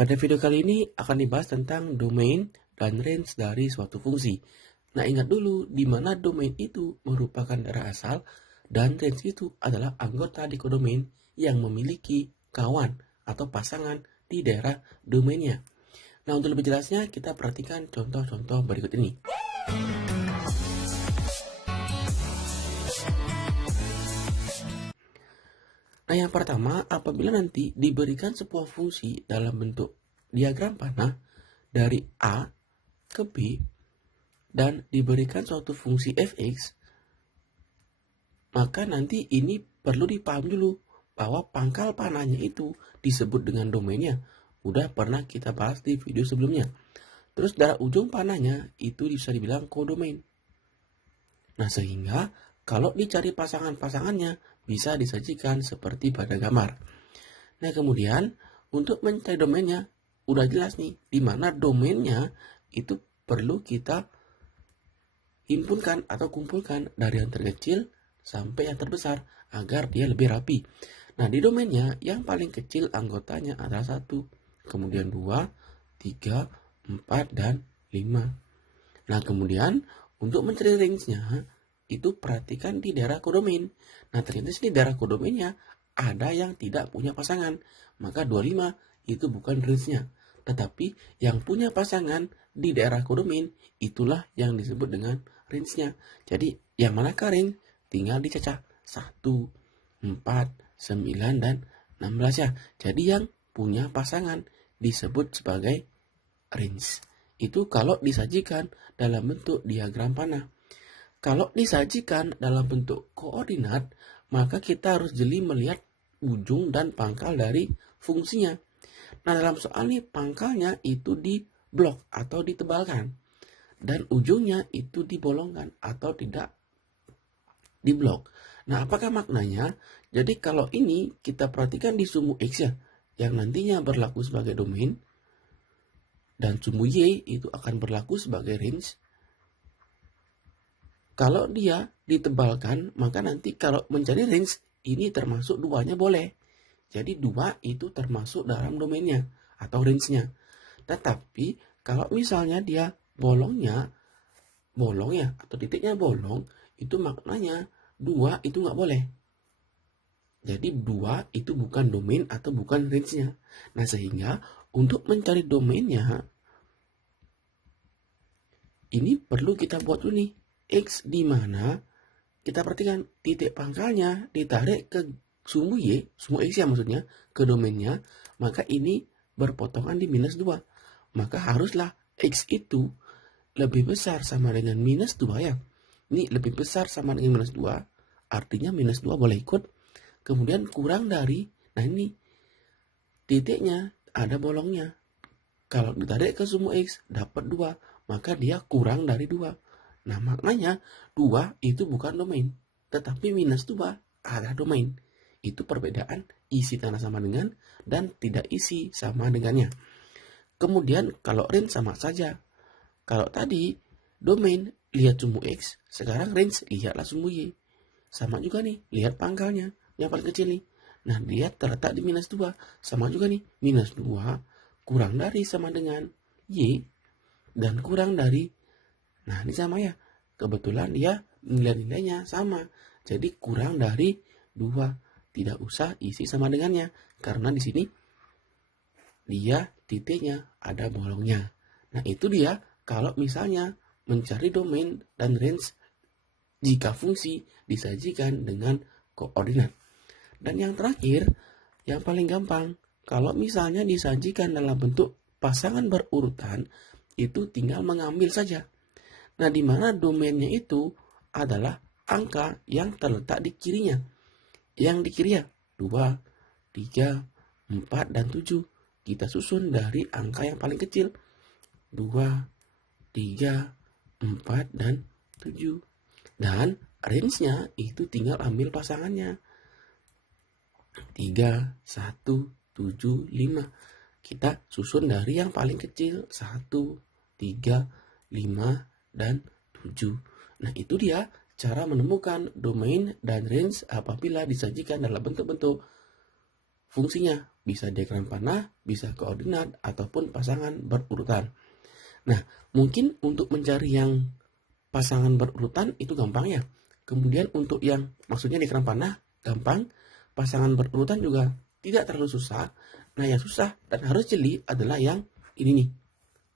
Pada video kali ini akan dibahas tentang domain dan range dari suatu fungsi. Nah, ingat dulu di mana domain itu merupakan daerah asal dan range itu adalah anggota di kodomain yang memiliki kawan atau pasangan di daerah domainnya. Nah, untuk lebih jelasnya kita perhatikan contoh-contoh berikut ini. Nah, yang pertama, apabila nanti diberikan sebuah fungsi dalam bentuk diagram panah dari A ke B dan diberikan suatu fungsi fx, maka nanti ini perlu dipaham dulu bahwa pangkal panahnya itu disebut dengan domainnya. Udah pernah kita bahas di video sebelumnya. Terus dari ujung panahnya itu bisa dibilang kodomain. Nah, sehingga kalau dicari pasangan-pasangannya bisa disajikan seperti pada gambar. Nah, kemudian untuk mencari domainnya udah jelas nih di mana domainnya itu perlu kita himpunkan atau kumpulkan dari yang terkecil sampai yang terbesar agar dia lebih rapi. Nah, di domainnya yang paling kecil anggotanya adalah 1, kemudian 2, 3, 4, dan 5. Nah, kemudian untuk mencari range-nya itu perhatikan di daerah kodomain. Nah, ternyata sini daerah kodomainnya ada yang tidak punya pasangan. Maka 25 itu bukan range-nya. Tetapi yang punya pasangan di daerah kodomain itulah yang disebut dengan range-nya. Jadi yang manakah range? Tinggal dicacah 1, 4, 9, dan 16 ya. Jadi yang punya pasangan disebut sebagai range. Itu kalau disajikan dalam bentuk diagram panah. Kalau disajikan dalam bentuk koordinat, maka kita harus jeli melihat ujung dan pangkal dari fungsinya. Nah, dalam soal ini pangkalnya itu diblok atau ditebalkan. Dan ujungnya itu dibolongkan atau tidak diblok. Nah, apakah maknanya? Jadi kalau ini kita perhatikan di sumbu X ya, yang nantinya berlaku sebagai domain, dan sumbu Y itu akan berlaku sebagai range. Kalau dia ditebalkan, maka nanti kalau mencari range, ini termasuk duanya boleh. Jadi 2 itu termasuk dalam domainnya atau range-nya. Tetapi kalau misalnya dia bolong ya, atau titiknya bolong, itu maknanya 2 itu nggak boleh. Jadi 2 itu bukan domain atau bukan range-nya. Nah, sehingga untuk mencari domainnya, ini perlu kita buat dulu nih. X di mana kita perhatikan titik pangkalnya ditarik ke sumbu Y, sumbu X ya maksudnya, ke domainnya, maka ini berpotongan di minus 2. Maka haruslah X itu lebih besar sama dengan minus 2 ya. Ini lebih besar sama dengan minus 2, artinya minus 2 boleh ikut. Kemudian kurang dari, nah ini titiknya ada bolongnya. Kalau ditarik ke sumbu X dapat 2, maka dia kurang dari 2. Nah, maknanya 2 itu bukan domain, tetapi minus 2 adalah domain. Itu perbedaan isi tanah sama dengan dan tidak isi sama dengannya. Kemudian kalau range sama saja. Kalau tadi domain lihat sumbu X, sekarang range lihatlah sumbu Y. Sama juga nih, lihat pangkalnya yang paling kecil nih. Nah, dia terletak di minus 2. Sama juga nih, minus 2 kurang dari sama dengan Y dan kurang dari. Nah, ini sama ya. Kebetulan dia nilai-nilainya sama. Jadi kurang dari 2. Tidak usah isi sama dengannya. Karena di sini dia titiknya ada bolongnya. Nah, itu dia kalau misalnya mencari domain dan range jika fungsi disajikan dengan koordinat. Dan yang terakhir, yang paling gampang, kalau misalnya disajikan dalam bentuk pasangan berurutan, itu tinggal mengambil saja. Nah, di mana domainnya itu adalah angka yang terletak di kirinya. Yang di kiri ya, 2, 3, 4, dan 7. Kita susun dari angka yang paling kecil. 2, 3, 4, dan 7. Dan range-nya itu tinggal ambil pasangannya. 3, 1, 7, 5. Kita susun dari yang paling kecil. 1, 3, 5, dan 7. Nah, itu dia cara menemukan domain dan range apabila disajikan dalam bentuk-bentuk fungsinya. bisa diagram panah, bisa koordinat, ataupun pasangan berurutan. Nah, mungkin untuk mencari yang pasangan berurutan itu gampang ya. Kemudian untuk yang maksudnya diagram panah, gampang. Pasangan berurutan juga tidak terlalu susah. Nah, yang susah dan harus jeli adalah yang ini nih,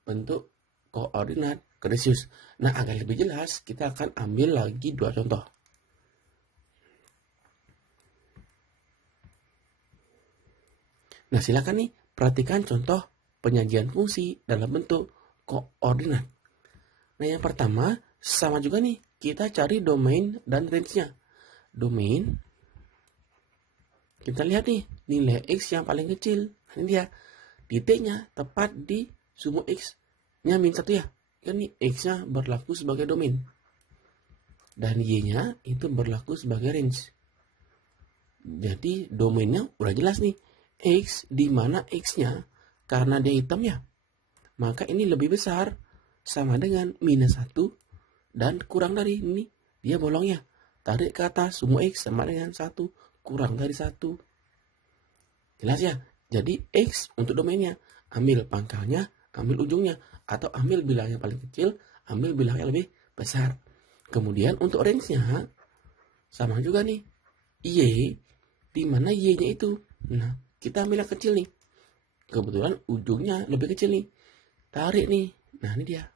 bentuk koordinat kartesius. Nah, agar lebih jelas, kita akan ambil lagi dua contoh. Nah, silakan nih, perhatikan contoh penyajian fungsi dalam bentuk koordinat. Nah, yang pertama, sama juga nih, kita cari domain dan range-nya. Domain, kita lihat nih, nilai X yang paling kecil. Nah, ini dia, titiknya tepat di sumbu X-nya min 1 ya. Kan nih, X-nya berlaku sebagai domain. Dan Y-nya itu berlaku sebagai range. Jadi, domainnya udah jelas nih. X, di mana X-nya, karena dia hitam ya, maka ini lebih besar, sama dengan minus 1, dan kurang dari ini, dia bolongnya. Tarik ke atas, sumbu X sama dengan 1, kurang dari 1. Jelas ya? Jadi X untuk domainnya, ambil pangkalnya, ambil ujungnya, atau ambil bilang yang paling kecil, ambil bilang yang lebih besar. Kemudian untuk range-nya, sama juga nih, Y, di mana Y-nya itu. Nah, kita ambil yang kecil nih. Kebetulan ujungnya lebih kecil nih. Tarik nih. Nah, ini dia.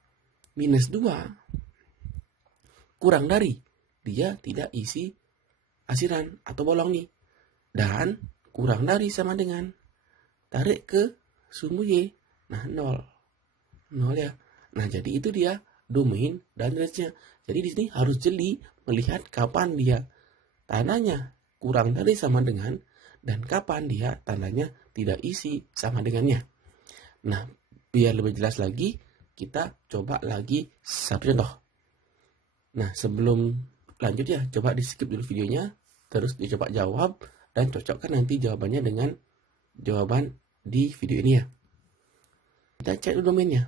Minus 2. Kurang dari. Dia tidak isi asiran atau bolong nih. Dan kurang dari sama dengan. Tarik ke sumbu Y. Nah, 0. 0 ya. Nah, jadi itu dia domain dan range-nya. Jadi di sini harus jeli melihat kapan dia tandanya kurang dari sama dengan dan kapan dia tandanya tidak isi sama dengannya. Nah, biar lebih jelas lagi, kita coba lagi satu contoh. Nah, sebelum lanjut ya, coba di skip dulu videonya, terus dicoba jawab, dan cocokkan nanti jawabannya dengan jawaban di video ini ya. Kita cek dulu domainnya.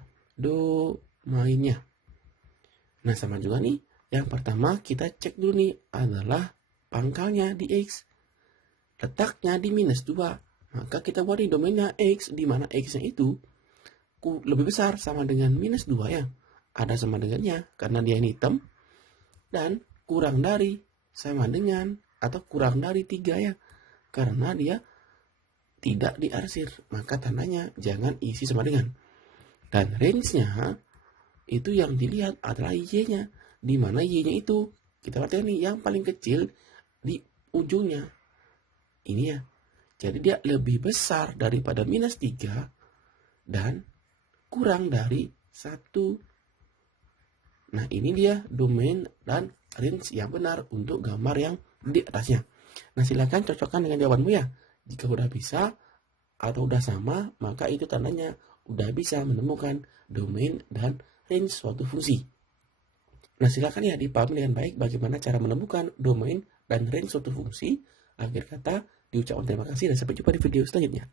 Nah, sama juga nih, yang pertama kita cek dulu nih adalah pangkalnya di X. Letaknya di minus 2, maka kita buat di domainnya X, di mana X-nya itu lebih besar sama dengan minus 2 ya. Ada sama dengannya, karena dia ini hitam, dan kurang dari sama dengan, atau kurang dari 3 ya, karena dia tidak diarsir, maka tandanya jangan isi sama dengan. Dan range-nya, itu yang dilihat adalah Y-nya, di mana Y-nya itu, kita perhatikan nih, yang paling kecil di ujungnya. Ini ya, jadi dia lebih besar daripada minus 3 dan kurang dari 1. Nah, ini dia domain dan range yang benar untuk gambar yang di atasnya. Nah, silakan cocokkan dengan jawabanmu ya. Jika udah bisa atau udah sama, maka itu tandanya udah bisa menemukan domain dan range suatu fungsi. Nah, silakan ya dipahami dengan baik bagaimana cara menemukan domain dan range suatu fungsi. Akhir kata, diucapkan terima kasih dan sampai jumpa di video selanjutnya.